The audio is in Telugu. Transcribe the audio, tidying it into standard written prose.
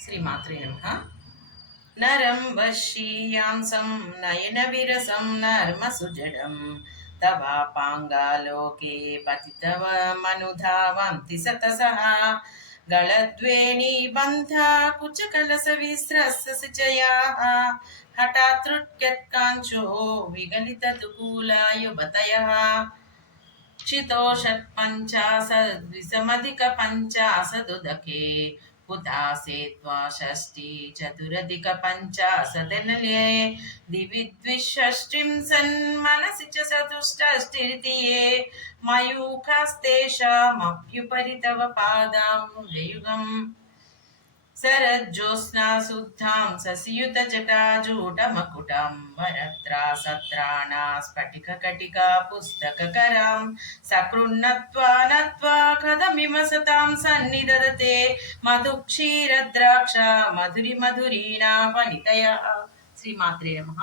శ్రీమాత్రే నమః. నరం వశ్యయాంసం నయన విరసం నర్మసుజడం తవాపాంగాలోకే పతితవ మనుధావంతి సతసః గళద్వేణీ బంధా కుచకలస విస్రస్య సిచయాః హఠాతృట్యత్కాంచో విగలితతుకూలాయువతయః क्षितोषट्पञ्चाशद्विषमधिक पञ्चाशदुदके हुतासे त्वा षष्ठी चतुरधिक पञ्चाशदनले दिवि द्विषष्टिं सन्मनसि च चतुष्षष्टिर्दिये मयूखास्तेषामभ्युपरि तव पादाम्बुजयुगम् शरज्योत्स्ना शुद्धां शशियुतजटाजूटमकुटां वरद्रा सत्राणा स्फटिककटिका पुस्तककरां सकृन्नत्वा नत्वा कथमिव सतां सन्निदधते मधुक्षीरद्राक्षा मधुरिमधुरीणा वनितयः. శ్రీమాత్రే నమః.